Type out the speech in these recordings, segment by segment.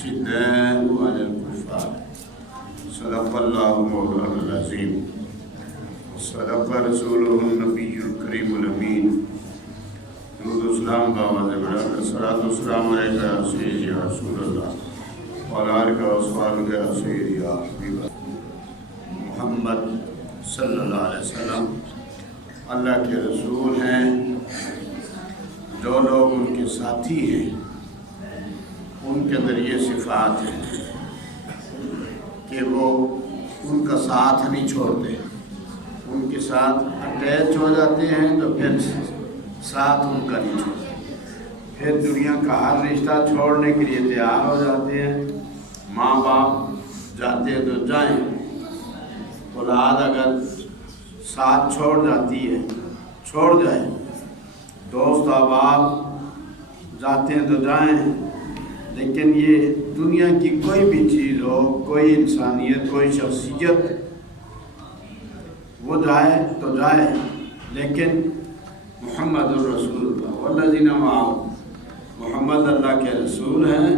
أشداء على الكفار صدق الله مولانا العظيم صدق رسوله النبي الكريم الأمين درود السلام بآواز بلند الصلاة والسلام عليك يا سيدي يا رسول الله وعلى آلك وأصحابك يا سيدي يا حبيب محمد صلی اللہ علیہ وسلم اللہ کے رسول ہیں۔ جو لوگ ان کے ساتھی ہیں ان کے اندر یہ صفات ہیں کہ وہ ان کا ساتھ نہیں چھوڑتے، ان کے ساتھ اٹیچ ہو جاتے ہیں تو پھر ساتھ ان کا نہیں چھوڑتے، پھر دنیا کا ہر رشتہ چھوڑنے کے لیے تیار ہو جاتے ہیں۔ ماں باپ جاتے ہیں تو جائیں، اولاد اگر ساتھ چھوڑ جاتی ہے چھوڑ جائے، دوست احباب جاتے ہیں تو جائیں، لیکن یہ دنیا کی کوئی بھی چیز ہو، کوئی انسانیت، کوئی شخصیت، وہ جائے تو جائے، لیکن محمد الرسول اللہ والذین معہ، محمد اللہ کے رسول ہیں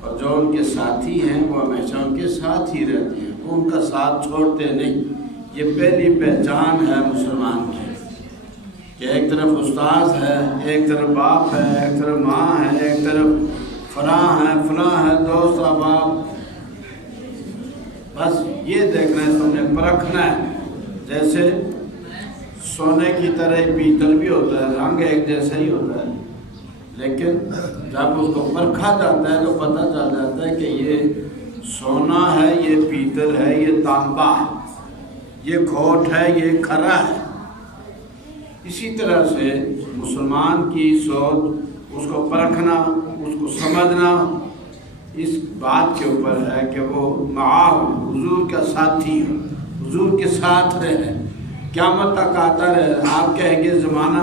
اور جو ان کے ساتھی ہیں وہ ہمیشہ ان کے ساتھ ہی رہتے ہیں، وہ ان کا ساتھ چھوڑتے نہیں۔ یہ پہلی پہچان ہے مسلمان کی کہ ایک طرف استاذ ہے، ایک طرف باپ ہے، ایک طرف ماں ہے، ایک طرف فلاں ہے دوست احباب، بس یہ دیکھنا ہے، تم نے پرکھنا ہے۔ جیسے سونے کی طرح پیتل بھی ہوتا ہے، رنگ ایک جیسا ہی ہوتا ہے، لیکن جب اس کو پرکھا جاتا ہے تو پتہ چل جاتا ہے کہ یہ سونا ہے، یہ پیتل ہے، یہ تانبا ہے، یہ کھوٹ ہے، یہ کھرا ہے۔ اسی طرح سے مسلمان کی سوچ، اس کو پرکھنا، اس کو سمجھنا اس بات کے اوپر ہے کہ وہ معاہ حضور کا ساتھی ہو، حضور کے ساتھ رہے، قیامت تک آتا رہے۔ آپ کہیں گے زمانہ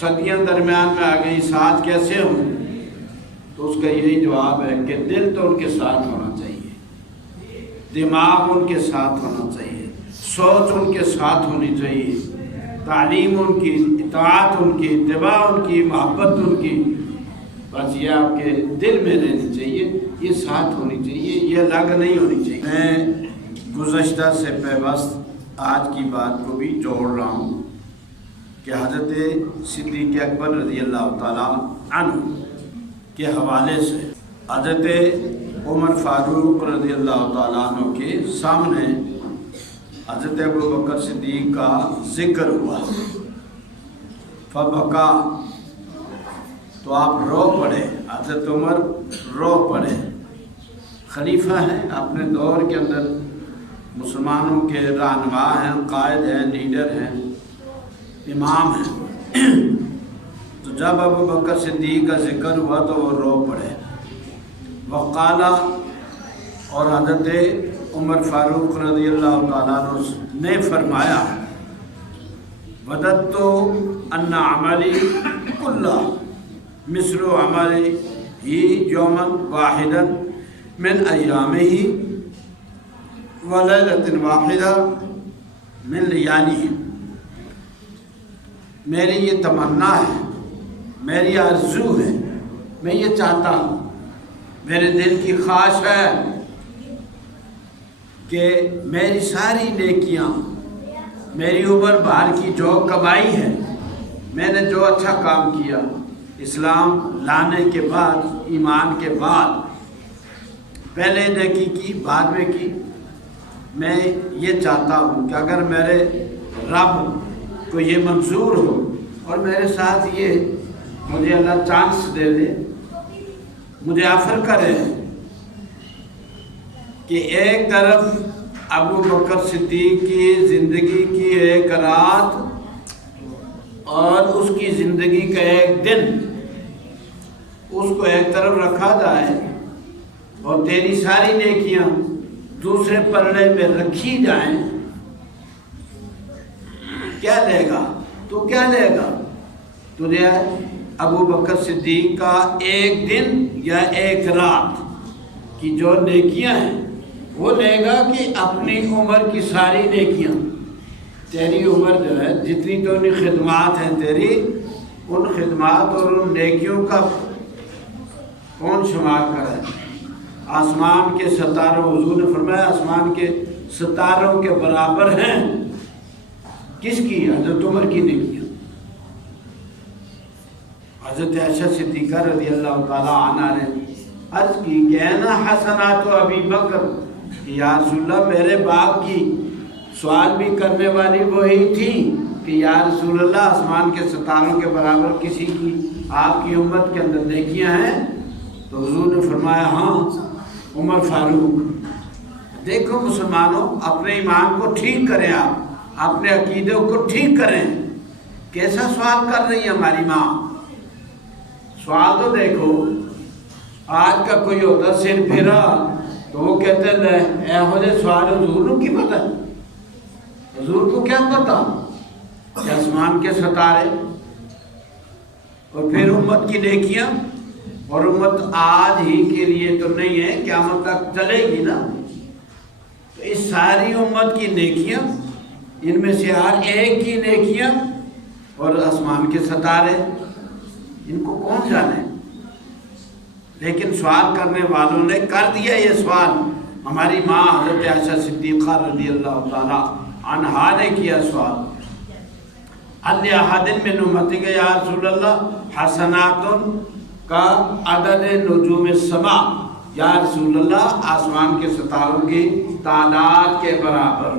صدیاں درمیان میں آ گئی، ساتھ کیسے ہوں؟ تو اس کا یہی جواب ہے کہ دل تو ان کے ساتھ ہونا چاہیے، دماغ ان کے ساتھ ہونا چاہیے، سوچ ان کے ساتھ ہونی چاہیے، تعلیم ان کی، اطاعت ان کی، اتباع ان کی، محبت ان کی، بس یہ آپ کے دل میں رہنی چاہیے، یہ ساتھ ہونی چاہیے، یہ الگ نہیں ہونی چاہیے۔ میں گزشتہ سے پیوست آج کی بات کو بھی جوڑ رہا ہوں کہ حضرت صدیق اکبر رضی اللہ تعالیٰ عنہ کے حوالے سے حضرت عمر فاروق رضی اللہ تعالیٰ عنہ کے سامنے حضرت ابوبکر صدیق کا ذکر ہوا، فبکا، تو آپ رو پڑے، حضرت عمر رو پڑے۔ خلیفہ ہیں، اپنے دور کے اندر مسلمانوں کے رہنما ہیں، قائد ہیں، لیڈر ہیں، امام ہیں، تو جب ابوبکر صدیق کا ذکر ہوا تو وہ رو پڑے۔ وقالا، اور حضرت عمر فاروق رضی اللہ تعالیٰ عنہ نے فرمایا، وددت ان عملی کلہ مثل عملی ہی یوما واحدا من ایامہ ولیلۃ واحدہ من لیالہ۔ میری یہ تمنا ہے، میری آرزو ہے، میں یہ چاہتا ہوں، میرے دل کی خواہش ہے کہ میری ساری نیکیاں، میری عمر بھر کی جو کمائی ہے، میں نے جو اچھا کام کیا اسلام لانے کے بعد، ایمان کے بعد، پہلے نیکی کی بعد میں کی، میں یہ چاہتا ہوں کہ اگر میرے رب کو یہ منظور ہو اور میرے ساتھ یہ مجھے اللہ چانس دے دے، مجھے آفر کرے کہ ایک طرف ابوبکر صدیق کی زندگی کی ایک رات اور اس کی زندگی کا ایک دن، اس کو ایک طرف رکھا جائے اور تیری ساری نیکیاں دوسرے پلڑے میں رکھی جائیں، کیا لے گا؟ تو کیا لے گا؟ تجھے ابوبکر صدیق کا ایک دن یا ایک رات کی جو نیکیاں ہیں وہ لے گا کہ اپنی عمر کی ساری نیکیاں؟ تیری عمر جو ہے، جتنی تو ان خدمات ہیں تیری، ان خدمات اور ان نیکیوں کا کون شمار کرے؟ آسمان کے ستاروں، حضور نے فرمایا آسمان کے ستاروں کے برابر ہیں۔ کس کی؟ حضرت عمر کی نیکیاں۔ حضرت عائشہ صدیقہ رضی اللہ تعالیٰ عنہ نے عرض کی کہ انا حسنات ابی بکر، یا رسول اللہ میرے باپ کی سوال بھی کرنے والی وہی تھی کہ یا رسول اللہ آسمان کے ستاروں کے برابر کسی کی آپ کی امت کے اندر نیکیاں ہیں؟ تو حضور نے فرمایا ہاں، عمر فاروق۔ دیکھو مسلمانوں، اپنے ایمان کو ٹھیک کریں، آپ اپنے عقیدے کو ٹھیک کریں۔ کیسا سوال کر رہی ہے ہماری ماں؟ سوال تو دیکھو، آج کا کوئی ہوتا سر پھرا تو وہ کہتے ہیں اے ہوجے سوال حضور کو کی پتہ ہے؟ حضور کو کیا پتہ کہ آسمان کے ستارے اور پھر امت کی نیکیاں، اور امت آج ہی کے لیے تو نہیں ہے، قیامت تک چلے گی نا۔ تو اس ساری امت کی نیکیاں، ان میں سے ہر ایک کی نیکیاں اور آسمان کے ستارے، ان کو کون جانے؟ لیکن سوال کرنے والوں نے کر دیا یہ سوال۔ ہماری ماں حضرت عائشہ صدیقہ رضی اللہ تعالی عنہا نے کیا سوال، حل احد من امتک یا رسول اللہ حسنات کا عدد نجوم السماء، یا رسول اللہ آسمان کے ستاروں کی تعداد کے برابر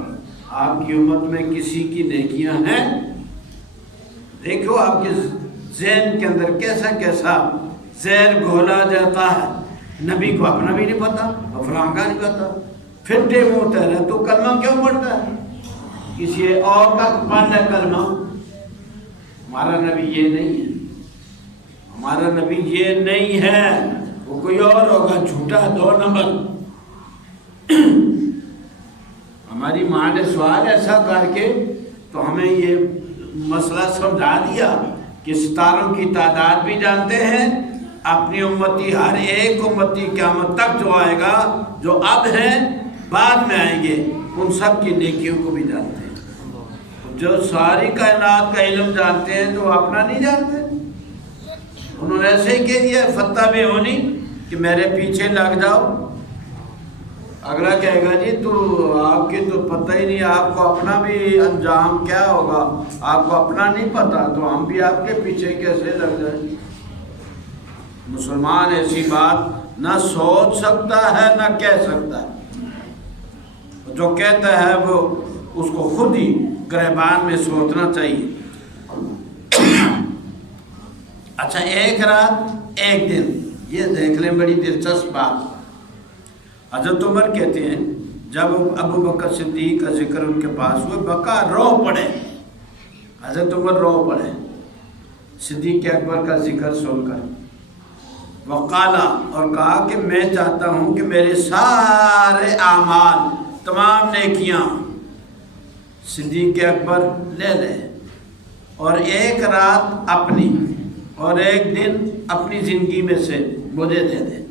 آپ کی امت میں کسی کی نیکیاں ہیں؟ دیکھو آپ کے ذہن کے اندر کیسا کیسا زہر گھولا جاتا ہے۔ نبی کو اپنا بھی نہیں پتا، افرام کا نہیں پتا، پھٹے منہ تیرے تو کلمہ کیوں پڑھتا ہے؟ کسی اور کا پڑھ ہے کلمہ۔ ہمارا نبی یہ نہیں ہے، ہمارا نبی یہ نہیں ہے، وہ کوئی اور ہوگا، جھوٹا 2 نمبر۔ ہماری ماں نے سوال ایسا کر کے تو ہمیں یہ مسئلہ سمجھا دیا کہ ستاروں کی تعداد بھی جانتے ہیں، اپنی امتی ہر ایک امتی قیامت تک جو آئے گا، جو اب ہیں بعد میں آئیں گے، ان سب کی نیکیوں کو بھی جانتے ہیں۔ جو ساری کائنات کا علم جانتے ہیں تو اپنا نہیں جانتے۔ انہوں نے ایسے ہی کہہ دیا فتح میں ہونی کہ میرے پیچھے لگ جاؤ۔ اگلا کہے گا جی تو آپ کی تو پتہ ہی نہیں، آپ کو اپنا بھی انجام کیا ہوگا، آپ کو اپنا نہیں پتا، تو ہم بھی آپ کے پیچھے کیسے لگ جائیں؟ مسلمان ایسی بات نہ سوچ سکتا ہے نہ کہہ سکتا ہے۔ جو کہتا ہے وہ اس کو خود ہی گریبان میں سوچنا چاہیے۔ اچھا، ایک رات ایک دن، یہ دیکھ لیں بڑی دلچسپ بات۔ حضرت عمر کہتے ہیں جب ابو بکر صدیق کا ذکر ان کے پاس ہوئے، بکا رو پڑے، حضرت عمر رو پڑے صدیق اکبر کا ذکر سن کر۔ وقالا، اور کہا کہ میں چاہتا ہوں کہ میرے سارے اعمال، تمام نیکیاں صدیق اکبر لے لے، اور ایک رات اپنی اور ایک دن اپنی زندگی میں سے مجھے دے دیں،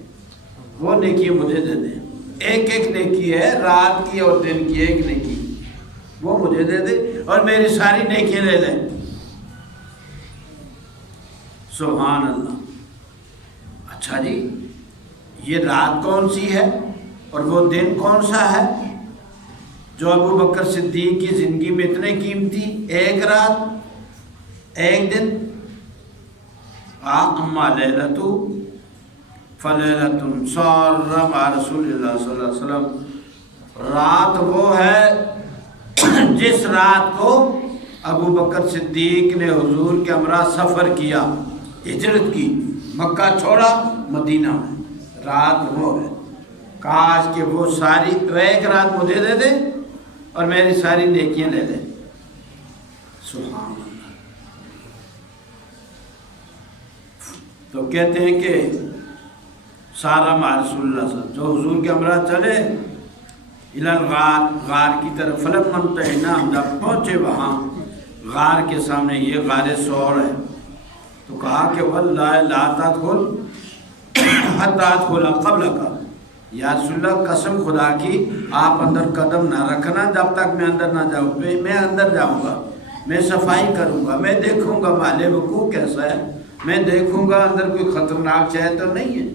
وہ نیکی مجھے دے دیں۔ ایک ایک نیکی ہے، رات کی اور دن کی ایک نیکی، وہ مجھے دے دے اور میری ساری نیکیاں لے لیں۔ سبحان اللہ۔ اچھا جی، یہ رات کون سی ہے اور وہ دن کون سا ہے جو ابو بکر صدیق کی زندگی میں اتنے قیمتی؟ ایک رات ایک دن۔ اما لیلتو فلیلۃ سار مع رسول اللہ صلی اللہ علیہ وسلم، رات وہ ہے جس رات کو ابو بکر صدیق نے حضور کے ہمراہ سفر کیا، ہجرت کی، مکہ چھوڑا، مدینہ میں، رات وہ ہے۔ کاش کہ وہ ساری ایک رات مجھے دے دے اور میری ساری نیکیاں لے دے۔ سبحان اللہ۔ تو کہتے ہیں کہ سارا مع رسول اللہ صلی اللہ علیہ وسلم، جو حضور کے ہمراہ چلے، الغار، غار کی طرف، فلم منتہینا، ہم جب پہنچے وہاں غار کے سامنے، یہ غار سور ہے، تو کہا کہ واللہ لا تدخل حتی ادخل قبلک، یا رسول اللہ قسم خدا کی آپ اندر قدم نہ رکھنا جب تک میں اندر نہ جاؤں۔ میں اندر جاؤں گا، میں صفائی کروں گا، میں دیکھوں گا مال وقوع کیسا ہے، میں دیکھوں گا اندر کوئی خطرناک شے تو نہیں ہے۔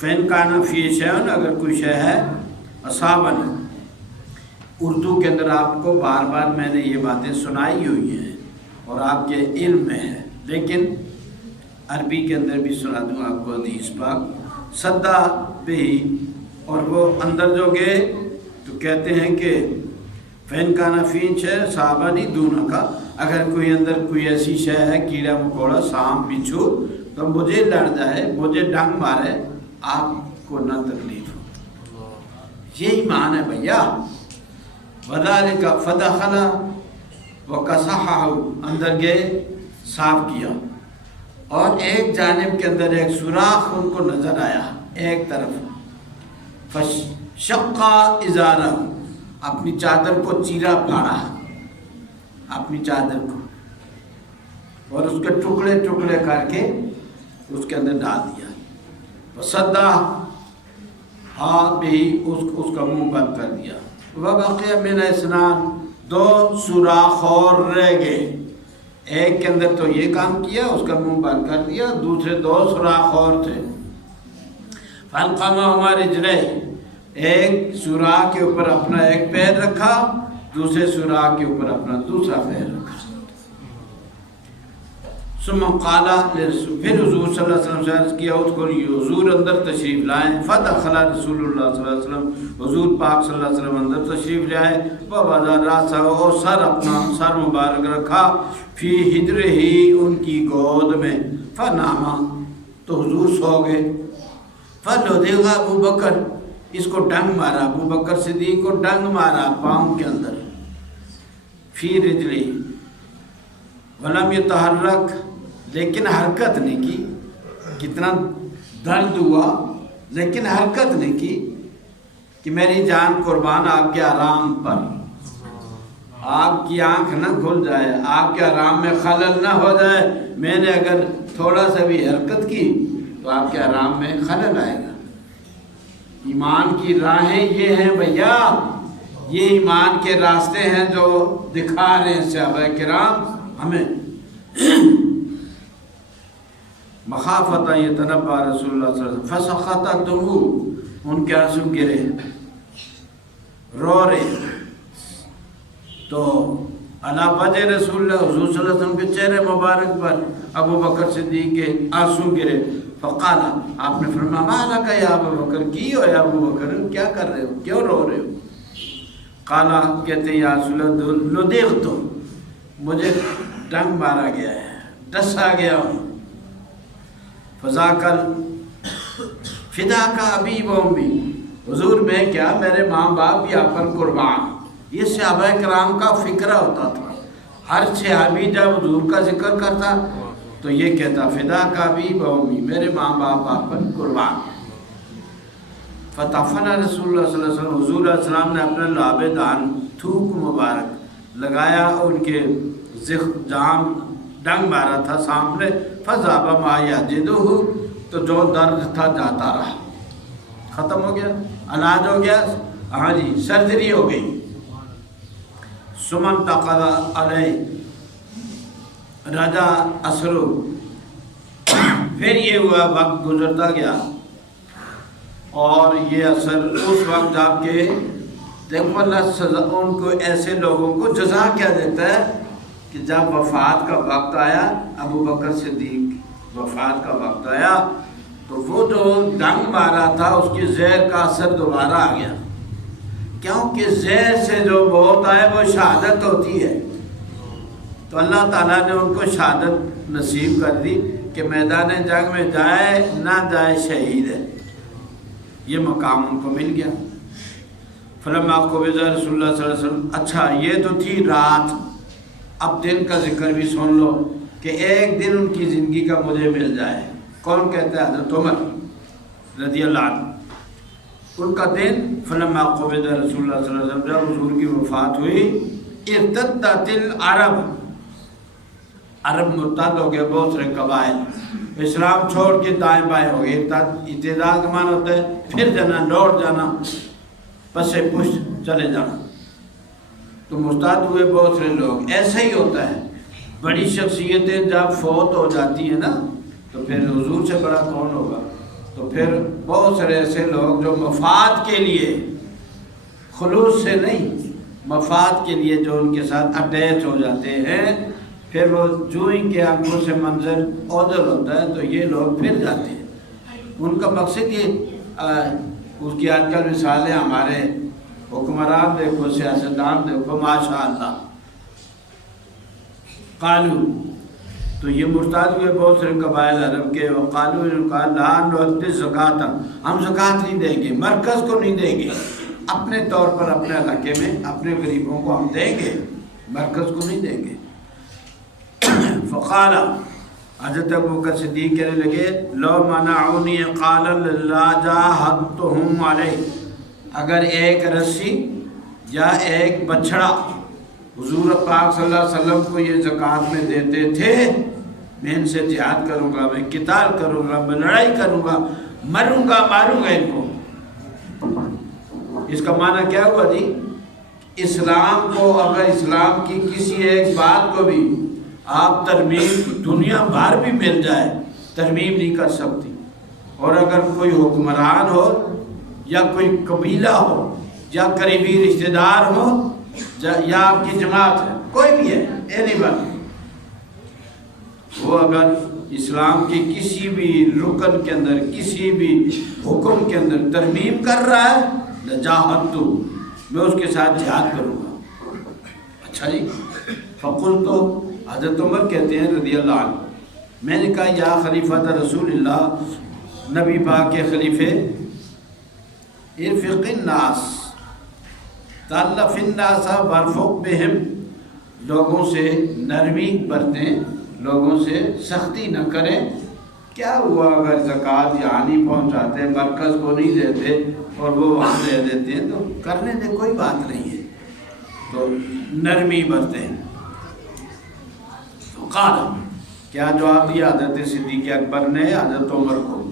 فین کانا فی شیء، اگر کوئی شے ہے اصابن، اردو کے اندر آپ کو بار بار میں نے یہ باتیں سنائی ہوئی ہیں اور آپ کے علم میں ہے، لیکن عربی کے اندر بھی سنا دوں آپ کو حدیث پاک صدا بھی، اور وہ اندر جو گئے تو کہتے ہیں کہ فین کانا فی شیء صابنی دونوں کا، اگر کوئی اندر کوئی ایسی شے ہے کیڑا مکوڑا سانپ بچھو تو مجھے لڑ جائے، مجھے ڈنگ مارے، آپ کو نہ تکلیف ہو۔ یہ ایمان ہے بھیا۔ وذالک فدخل وکسحہ، اندر گئے صاف کیا، اور ایک جانب کے اندر ایک سوراخ ان کو نظر آیا ایک طرف، فشق ازارہ، اپنی چادر کو چیرا پھاڑا، اپنی چادر کو، اور اس کے ٹکڑے ٹکڑے کر کے اس کے اندر ڈال دیا، وصدہ ہاں بھی اس کا منہ بند کر دیا، وبقی من اسنان، دو سوراخ اور رہ گئے، ایک کے اندر تو یہ کام کیا، اس کا منہ بند کر دیا، دوسرے دو سوراخ اور تھے، فالقمہما رجلیہ، ایک سوراخ کے اوپر اپنا ایک پیر رکھا، دوسرے سوراخ کے اوپر اپنا دوسرا پیر رکھا، ثم قال لرسول، پھر حضور صلی اللہ علیہ وسلم سے عرض کیا ادخلی، حضور اندر تشریف لائیں، فدخل رسول اللہ صلی اللہ علیہ وسلم، حضور پاک صلی اللہ علیہ وسلم اندر تشریف لے آئے، ووضع راسہ، اور سر اپنا سر مبارک رکھا، فی حجرہ، ان کی گود میں، فناما، تو حضور سو گئے، فلدغ ابو بکر، اس کو ڈنگ مارا، ابو بکر صدیق کو ڈنگ مارا پاؤں کے اندر، فی رجلہ، ولم یتحرک، لیکن حرکت نہیں کی، کتنا درد ہوا لیکن حرکت نہیں کی، کہ میری جان قربان آپ کے آرام پر، آپ کی آنکھ نہ کھل جائے، آپ کے آرام میں خلل نہ ہو جائے، میں نے اگر تھوڑا سا بھی حرکت کی تو آپ کے آرام میں خلل آئے گا۔ ایمان کی راہیں یہ ہیں بھیا، یہ ایمان کے راستے ہیں جو دکھا رہے ہیں صحابہ کرام ہمیں۔ مخافت یتنبا رسول اللہ صلی اللہ علیہ وسلم فسخط دموع، ان کے آنسو گرے، رو رہے، تو علی وجہ رسول اللہ، حضور صلی اللہ علیہ وسلم کے چہرے مبارک پر ابو بکر صدیق کے آنسو گرے، فقال، آپ نے فرمایا ما لک یا ابو بکر، کی ہو یا ابو بکر، کیا کر رہے ہو، کیوں رو رہے ہو؟ قالا، کہتے ہیں یا رسول اللہ لدغت، مجھے ڈنگ مارا گیا ہے، ڈسا گیا ہوں، فذاکل فداک ابی و امی، حضور میں کیا، میرے ماں باپ بھی آپ پر قربان۔ یہ صحابہ کرام کا فکرہ ہوتا تھا، ہر صحابی جب حضور کا ذکر کرتا تو یہ کہتا فداک ابی و امی، میرے ماں باپ آپ پر قربان۔ فتفن رسول اللہ صلی اللہ علیہ وسلم، حضور علیہ السلام نے اپنے لعاب دہن، تھوک مبارک لگایا ان کے جہاں ڈنگ مارا تھا سامنے، فذهب ما یجدہ، تو جو درد تھا جاتا رہا، ختم ہو گیا، علاج ہو گیا، ہاں جی سرجری ہو گئی۔ ثم انتقض علیہ، رجا اثر، پھر یہ ہوا وقت گزرتا گیا، اور یہ اثر اس وقت جب کہ دیکھو اللہ سزا ان کو، ایسے لوگوں کو جزا کیا دیتا ہے کہ جب وفات کا وقت آیا، ابو بکر صدیق وفات کا وقت آیا تو وہ جو ڈنگ مارا تھا اس کی زہر کا اثر دوبارہ آ گیا، کیونکہ زہر سے جو موت آئے وہ شہادت ہوتی ہے، تو اللہ تعالیٰ نے ان کو شہادت نصیب کر دی کہ میدان جنگ میں جائے نہ جائے شہید ہے، یہ مقام ان کو مل گیا۔ فلما قبض رسول اللہ صلی اللہ علیہ وسلم، اچھا یہ تو تھی رات، اب دن کا ذکر بھی سن لو کہ ایک دن ان کی زندگی کا مجھے مل جائے۔ کون کہتا ہے؟ حضرت عمر رضی اللہ عنہ، ان کا دن، فلما قبض رسول اللہ صلی اللہ علیہ وسلم، جب حضور کی وفات ہوئی، ارتدت العرب، عرب مرتد ہو گئے، بہت سارے قبائل اسلام چھوڑ کے دائیں بائیں ہو گئے، ارتداد کا معنی ہوتا ہے پھر جانا، لوٹ جانا، پس پشت چلے جانا، تو مرتد ہوئے بہت سارے لوگ۔ ایسا ہی ہوتا ہے، بڑی شخصیتیں جب فوت ہو جاتی ہیں نا تو پھر حضور سے بڑا کون ہوگا؟ تو پھر بہت سارے ایسے لوگ جو مفاد کے لیے، خلوص سے نہیں، مفاد کے لیے جو ان کے ساتھ اٹیچ ہو جاتے ہیں، پھر وہ جو ہی کے آنکھوں سے منظر اوجل ہوتا ہے تو یہ لوگ پھر جاتے ہیں۔ ان کا مقصد یہ اس کی آج کل مثالیں ہمارے حکمران دیکھو، سیاستدان دیکھو، ماشاءاللہ قالو، تو یہ مرتاد ہوئے بہت سارے قبائل عرب کے، وقالو لا نؤتی الزکوٰۃ، ہم زکوٰۃ نہیں دیں گے، مرکز کو نہیں دیں گے، اپنے طور پر اپنے علاقے میں اپنے غریبوں کو ہم دیں گے، مرکز کو نہیں دیں گے۔ فقال، حضرت ابوبکر صدیق کہنے لگے لو منعونی قال لجاہدتہم علیہ، اگر ایک رسی یا ایک بچھڑا حضور پاک صلی اللہ علیہ وسلم کو یہ زکوٰۃ میں دیتے تھے، میں ان سے جہاد کروں گا، میں قتال کروں گا، میں لڑائی کروں گا، مروں گا، ماروں گا ان کو۔ اس کا معنی کیا ہوا جی؟ اسلام کو اگر اسلام کی کسی ایک بات کو بھی آپ ترمیم دنیا بھر بھی مل جائے ترمیم نہیں کر سکتی، اور اگر کوئی حکمران ہو یا کوئی قبیلہ ہو یا قریبی رشتہ دار ہو یا آپ کی جماعت ہے، کوئی بھی ہے، اینی ون، وہ اگر اسلام کے کسی بھی رکن کے اندر، کسی بھی حکم کے اندر ترمیم کر رہا ہے، لجاہدتہ، میں اس کے ساتھ جہاد کروں گا۔ اچھا جی، فقلت، تو حضرت عمر کہتے ہیں رضی اللہ عنہ، میں نے کہا یا خلیفۃ رسول اللہ، نبی پاک کے خلیفے، ارفق الناس تالف الناس وارفق بہم، لوگوں سے نرمی برتیں، لوگوں سے سختی نہ کریں۔ کیا ہوا اگر زکوٰۃ یہاں نہیں پہنچاتے، مرکز کو نہیں دیتے اور وہ وہاں دے دیتے ہیں تو کرنے دیں، کوئی بات نہیں ہے، تو نرمی برتیں۔ قال، کیا جواب دیا حضرت صدیق اکبر نے حضرت عمر کو؟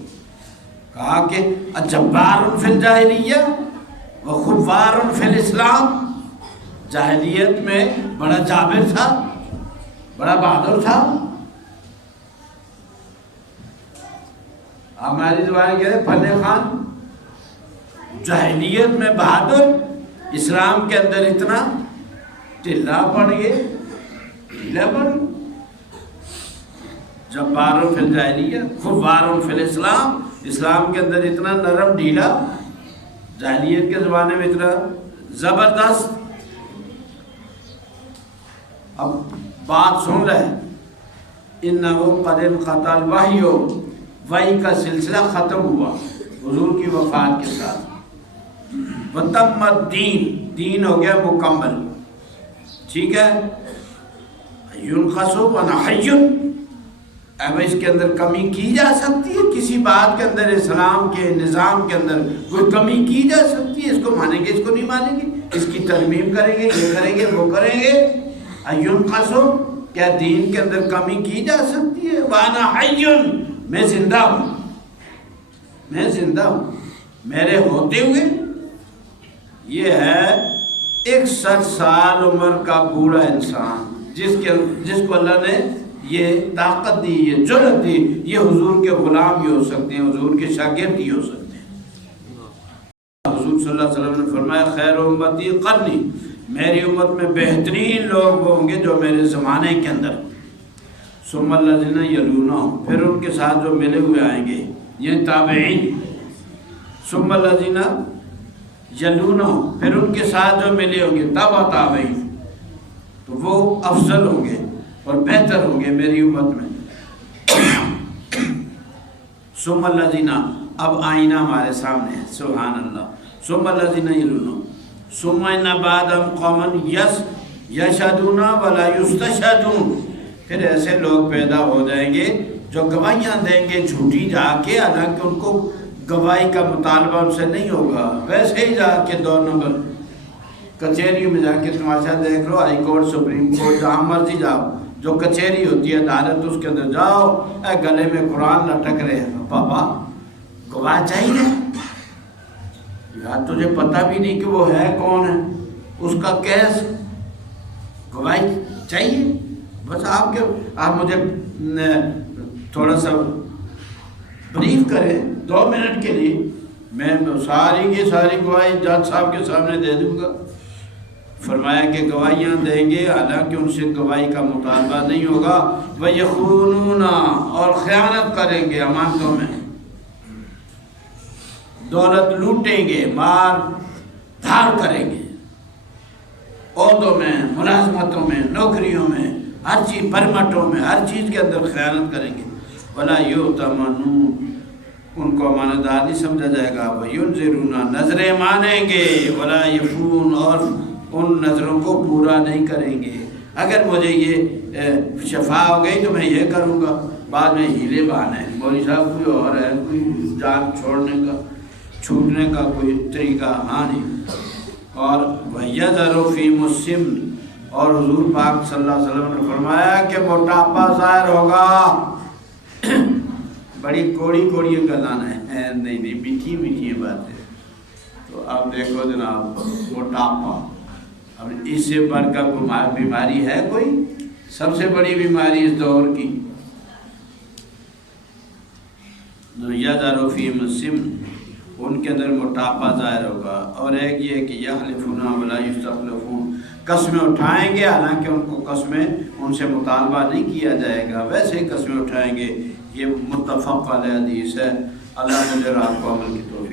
کہا کہ اجبار فی الجاہلیہ وخوار فی الاسلام، جاہلیت میں بڑا جابر تھا، بڑا بہادر تھا، ہماری زبان کہتے ہیں پھنے خان، جاہلیت میں بہادر، اسلام کے اندر اتنا ٹھلا پڑ گئے، ڈھیلا پڑ گئے۔ جبار فی الجاہلیہ خوار فی الاسلام، اسلام کے اندر اتنا نرم ڈھیلا، جاہلیت کے زمانے میں اتنا زبردست۔ اب بات سن رہے، انہو قد انقطع الوحی، وحی کا سلسلہ ختم ہوا حضور کی وفات کے ساتھ، وتم الدین، دین ہو گیا مکمل، ٹھیک ہے، ینقص ونحی، اب اس کے اندر کمی کی جا سکتی ہے؟ کسی بات کے اندر اسلام کے نظام کے اندر کوئی کمی کی جا سکتی ہے؟ اس کو مانیں گے، اس کو نہیں مانیں گے، اس کی ترمیم کریں گے، یہ کریں گے، وہ کریں گے۔ ینقص، کیا دین کے اندر کمی کی جا سکتی ہے؟ وانا حی، میں زندہ ہوں، میں زندہ ہوں، میرے ہوتے ہوئے۔ یہ ہے 61 سال عمر کا بوڑھا انسان جس کو اللہ نے یہ طاقت دی، یہ جرأت دی، یہ حضور کے غلام بھی ہو سکتے ہیں، حضور کے شاگرد بھی ہو سکتے ہیں۔ حضور صلی اللہ علیہ وسلم نے فرمایا خیر امتی قرنی، میری امت میں بہترین لوگ وہ ہوں گے جو میرے زمانے کے اندر، ثم الذین یلونہم، پھر ان کے ساتھ جو ملے ہوئے آئیں گے، یہ تابعین، ثم الذین یلونہم، پھر ان کے ساتھ جو ملے ہوں گے تابع تابعین، تو وہ افضل ہوں گے اور بہتر ہوں گے میری امت میں۔ ثم الذین، اب آئینہ ہمارے سامنے ہے، سبحان اللہ، ثم الذین یلونہم ثم ان بعدہم قوم یشہدون ولا یستشہدون، پھر ایسے لوگ پیدا ہو جائیں گے جو گواہیاں دیں گے جھوٹی جا کے، حالانکہ ان کو گواہی کا مطالبہ ان سے نہیں ہوگا، ویسے ہی جا کے 2 نمبر کچہریوں میں جا کے تماشا دیکھ لو، ہائی کورٹ، سپریم کورٹ، جہاں مرضی جاؤ، جو کچہری ہوتی ہے عدالت، اس کے اندر جاؤ، اے گلے میں قرآن لٹک رہے ہیں، پاپا گواہ چاہیے، یار تجھے پتہ بھی نہیں کہ وہ ہے کون ہے، اس کا کیس، گواہی چاہیے، بس آپ مجھے تھوڑا سا بریف کریں 2 منٹ کے لیے، میں ساری کی ساری گواہی جج صاحب کے سامنے دے دوں گا۔ فرمایا کہ گواہیاں دیں گے، حالانکہ ان سے گواہی کا مطالبہ نہیں ہوگا، وَيَخُونُونَ اور خیانت کریں گے امانتوں میں، دولت لوٹیں گے، مار دھار کریں گے، عہدوں میں، ملازمتوں میں، نوکریوں میں، ہر چیز، پرمٹوں میں، ہر چیز کے اندر خیانت کریں گے۔ وَلَا يُؤْتَمَنُونَ ان کو امانت دار نہیں سمجھا جائے گا، وَيُنْذِرُونَ نظریں مانیں گے، وَلَا يَفُونَ اور ان نظروں کو پورا نہیں کریں گے۔ اگر مجھے یہ شفا ہو گئی تو میں یہ کروں گا، بعد میں ہیلے بہانے، مولوی صاحب کوئی اور ہے، کوئی جان چھوڑنے کا، چھوٹنے کا کوئی طریقہ ہاں نہیں۔ اور وَيَذَرُ فِي مُسِّمٍ اور حضور پاک صلی اللہ علیہ وسلم نے فرمایا کہ موٹاپا ظاہر ہوگا۔ بڑی کوڑی کوڑی گلانا ہے، نہیں میٹھی میٹھی باتیں۔ تو اب دیکھو جناب، موٹاپا، اب اس سے بڑھ کر کوئی بیماری ہے کوئی؟ سب سے بڑی بیماری اس دور کی یَذَرُ فِي مُسِّمٍ ان کے اندر موٹاپا ظاہر ہوگا۔ اور ایک یہ کہ یَحْلِفُونَ وَلَا يَسْتَخْلِفُونَ قسمیں اٹھائیں گے، حالانکہ ان کو قسمیں ان سے مطالبہ نہیں کیا جائے گا، ویسے ہی قسمیں اٹھائیں گے۔ یہ متفق علیہ حدیث ہے۔ اللہ مجھے اور آپ کو عمل کی توفیق